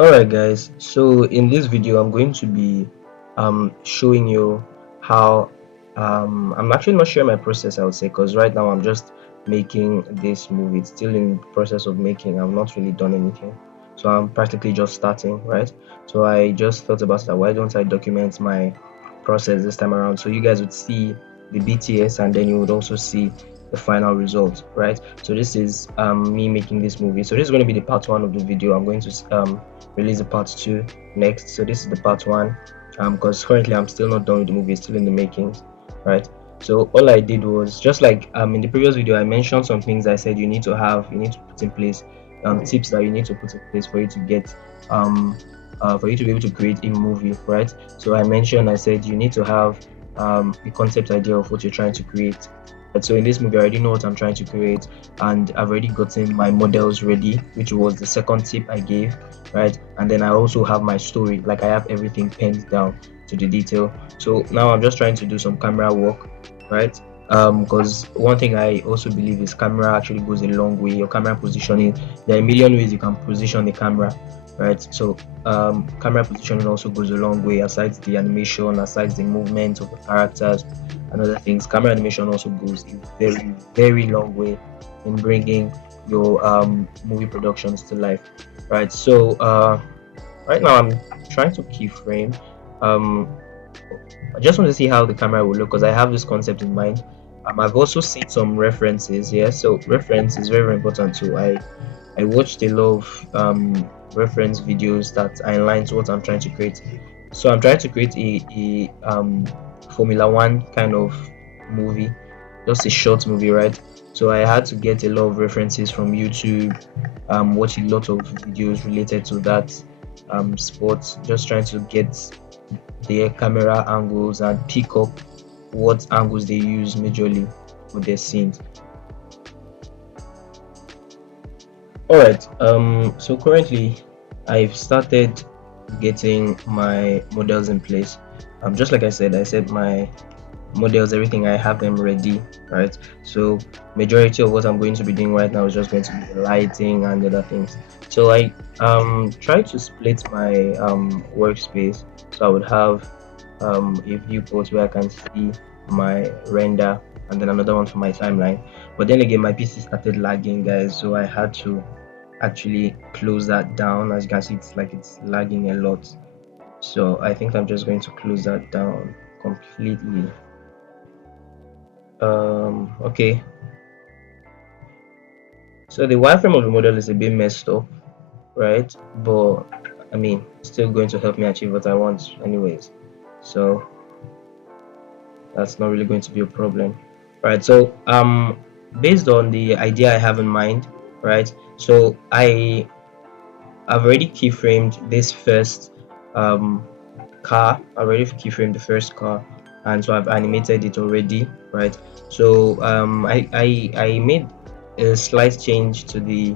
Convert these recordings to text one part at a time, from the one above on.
Alright guys, so in this video I'm going to be showing you how I'm actually not sharing my process, I would say, because right now I'm just making this movie. It's still in the process of making. I've not really done anything, so I'm practically just starting, right? So I just thought about that, why don't I document my process this time around, so you guys would see the BTS and then you would also see the final result, right? So this is me making this movie. So this is going to be the part one of the video. I'm going to release the part two next. So this is the part one, because currently I'm still not done with the movie, it's still in the makings, right? So all I did was just like in the previous video I mentioned some things. I said you need to put in place tips that you need to put in place for you to get for you to be able to create a movie, right? So I said you need to have the concept idea of what you're trying to create. Right? So in this movie, I already know what I'm trying to create, and I've already gotten my models ready, which was the second tip I gave, right? And then I also have my story, like I have everything penned down to the detail. So now I'm just trying to do some camera work, right? Because one thing I also believe is camera actually goes a long way. Your camera positioning, there are a million ways you can position the camera, right? So camera positioning also goes a long way. Aside the animation, aside the movement of the characters and other things, camera animation also goes a very long way in bringing your movie productions to life, right? So right now I'm trying to keyframe. um I just want to see how the camera will look, because I have this concept in mind. I've also seen some references here, so reference is very important too. I watched a lot of reference videos that are in line to what I'm trying to create. So I'm trying to create a Formula One kind of movie, just a short movie, right? So I had to get a lot of references from YouTube, watch a lot of videos related to that sport, just trying to get their camera angles and pick up what angles they use majorly for their scenes. All right. So currently, I've started getting my models in place. Just like I said my models, everything, I have them ready, right? So majority of what I'm going to be doing right now is just going to be the lighting and other things. So I try to split my workspace, so I would have a viewport where I can see my render, and then another one for my timeline. But then again, my PC started lagging, guys, so I had to actually close that down. As you can see, it's lagging a lot, so I think I'm just going to close that down completely. Okay, so the wireframe of the model is a bit messed up, right? But I mean, it's still going to help me achieve what I want anyways, so that's not really going to be a problem, right? So based on the idea I have in mind, right? So I've already keyframed this first um car. I already keyframed the first car, and so I've animated it already, right? So I made a slight change to the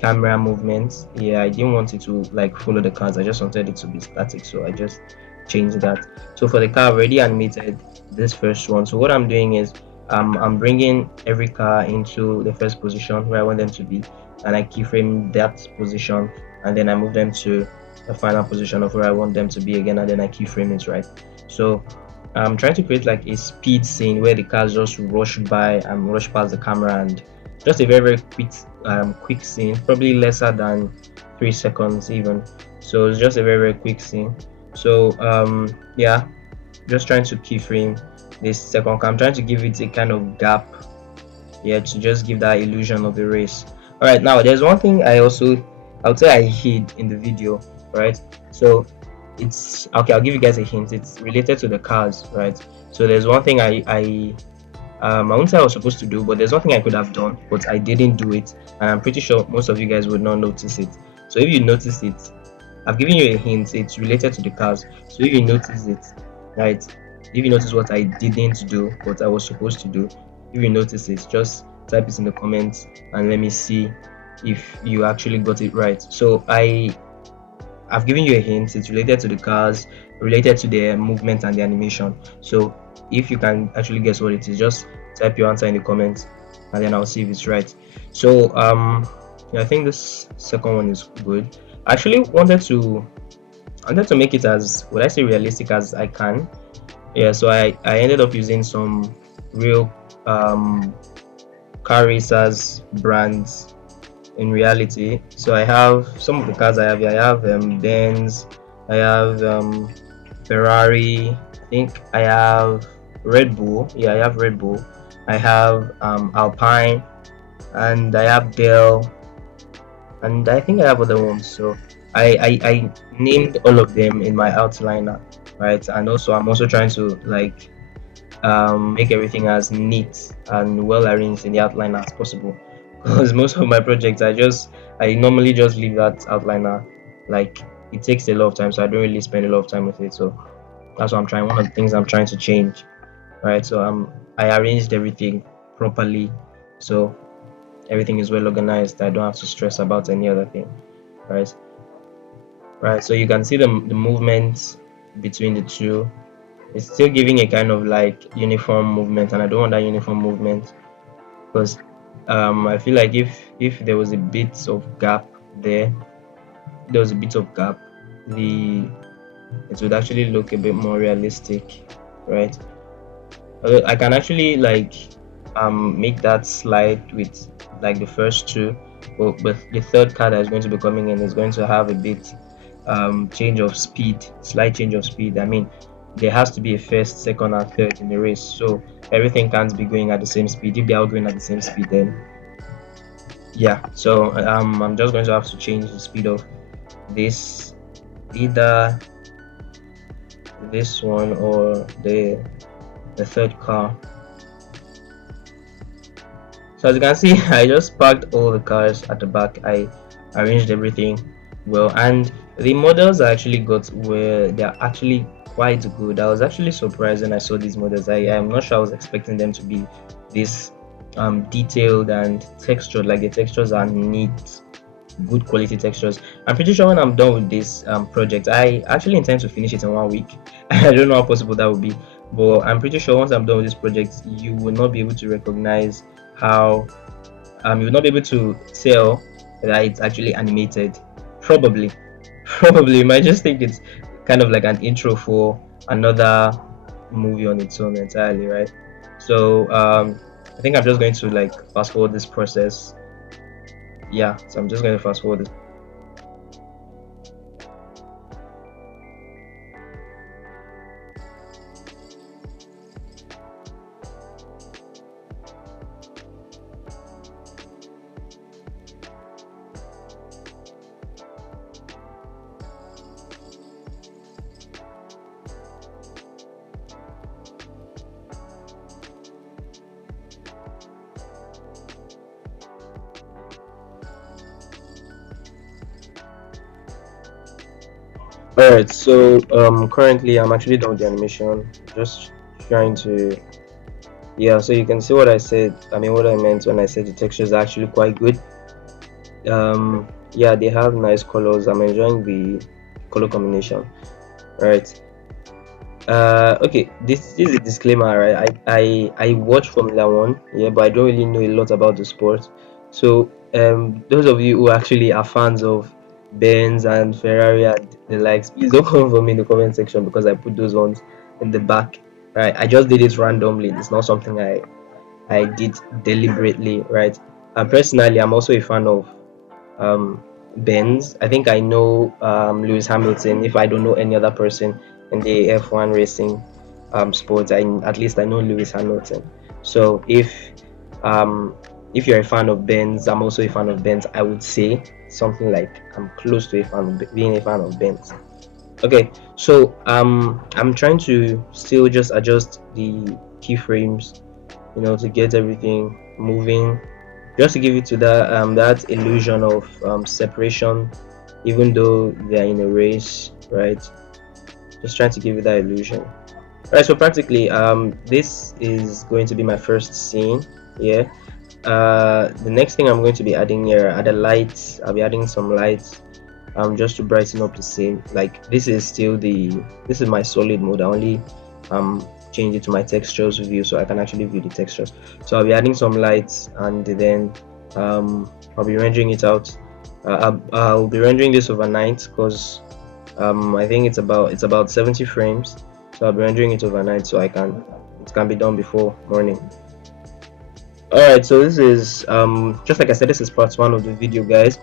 camera movement. Yeah, I didn't want it to like follow the cars, I just wanted it to be static, so I just changed that. So for the car, I've already animated this first one. So what I'm doing is I'm bringing every car into the first position where I want them to be, and I keyframe that position, and then I move them to the final position of where I want them to be again, and then I keyframe it, right? So I'm trying to create like a speed scene where the cars just rush by and rush past the camera, and just a very quick scene, probably lesser than 3 seconds even. So it's just a very quick scene. So yeah, just trying to keyframe this second car. I'm trying to give it a kind of gap, yeah, to just give that illusion of a race. All right, now there's one thing I would say I hid in the video, right? So it's okay, I'll give you guys a hint. It's related to the cars, right? So there's one thing I won't say I was supposed to do, but there's one thing I could have done, but I didn't do it, and I'm pretty sure most of you guys would not notice it. So if you notice it, I've given you a hint. It's related to the cars. So if you notice it, right? If you notice what I didn't do, what I was supposed to do, if you notice it, just type it in the comments and let me see if you actually got it right. So I've given you a hint. It's related to the cars, related to their movement and the animation. So if you can actually guess what it is, just type your answer in the comments, and then I'll see if it's right. So Yeah, I think this second one is good. I actually wanted to make it as, would I say, realistic as I can. Yeah, so I ended up using some real um car racers brands in reality. So I have some of the cars I have here. I have Benz, I have Ferrari, I think I have Red Bull. Yeah, I have Red Bull. I have Alpine, and I have Dell, and I think I have other ones. So I named all of them in my outliner, right? And also I'm also trying to like make everything as neat and well arranged in the outliner as possible. Because most of my projects, I normally just leave that outliner, like it takes a lot of time, so I don't really spend a lot of time with it. So that's what I'm trying. One of the things I'm trying to change, right? So I arranged everything properly, so everything is well organized. I don't have to stress about any other thing, right? Right. So you can see the movements between the two. It's still giving a kind of like uniform movement, and I don't want that uniform movement because I feel like if there was a bit of gap there, there was a bit of gap, the it would actually look a bit more realistic, right? I can actually like make that slide with like the first two, but the third car that is going to be coming in is going to have a bit change of speed, slight change of speed. I mean, there has to be a first, second, and third in the race, so everything can't be going at the same speed. If they are going at the same speed, then yeah. So I'm just going to have to change the speed of this, either this one or the third car. So as you can see, I just parked all the cars at the back. I arranged everything well, and the models I actually got were they're actually quite good. I was actually surprised when I saw these models. I'm not sure I was expecting them to be this detailed and textured. Like the textures are neat, good quality textures. I'm pretty sure when I'm done with this project, I actually intend to finish it in 1 week. I don't know how possible that would be, but I'm pretty sure once I'm done with this project, you will not be able to recognize how you will not be able to tell that it's actually animated. Probably, probably you might just think it's kind of like an intro for another movie on its own entirely, right? So I think I'm just going to like fast forward this process. Yeah, so I'm just going to fast forward this. All right, so currently I'm actually done with the animation. Just trying to, yeah. So you can see what I said. I mean, what I meant when I said the textures are actually quite good. Yeah, they have nice colors. I'm enjoying the color combination. Right. Okay. This is a disclaimer, right? I watch Formula One, yeah, but I don't really know a lot about the sport. So those of you who actually are fans of Benz and Ferrari and the likes, please don't come for me in the comment section because I put those ones in the back. Right. I just did it randomly. It's not something I did deliberately, right? And personally, I'm also a fan of um, Benz. I think I know Lewis Hamilton. If I don't know any other person in the F1 racing sports, at least I know Lewis Hamilton. So if you're a fan of Benz, I'm also a fan of Benz. I would say something like I'm close to a fan of being a fan of Benz. Okay, so I'm trying to still just adjust the keyframes, to get everything moving, just to give it to that illusion of separation, even though they're in a race, right? Just trying to give it that illusion. Right, so practically this is going to be my first scene. Yeah. The next thing I'm going to be adding here are the lights. I'll be adding some lights just to brighten up the scene. Like this is my solid mode. I only change it to my textures view so I can actually view the textures. So I'll be adding some lights, and then I'll be rendering it out. I'll be rendering this overnight because I think it's about 70 frames, so I'll be rendering it overnight so it can be done before morning. Alright, so this is just like I said, this is part one of the video, guys.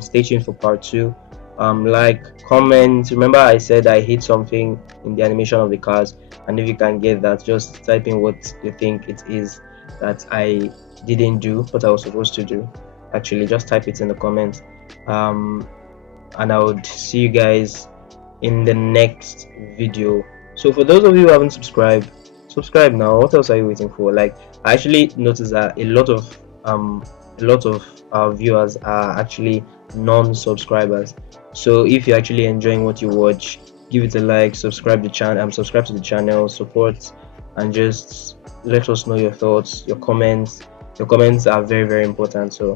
Stay tuned for part two. Like, comment. Remember I said I hit something in the animation of the cars, and if you can get that, just type in what you think it is that I didn't do, what I was supposed to do. Actually, just type it in the comments. And I would see you guys in the next video. So for those of you who haven't subscribe now. What else are you waiting for? Like, I actually noticed that a lot of our viewers are actually non-subscribers. So if you're actually enjoying what you watch, give it a like, subscribe to the channel, support, and just let us know your thoughts, your comments. Your comments are very, very important. So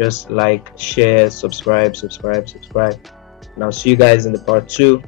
just like, share, subscribe. And I'll see you guys in the part two.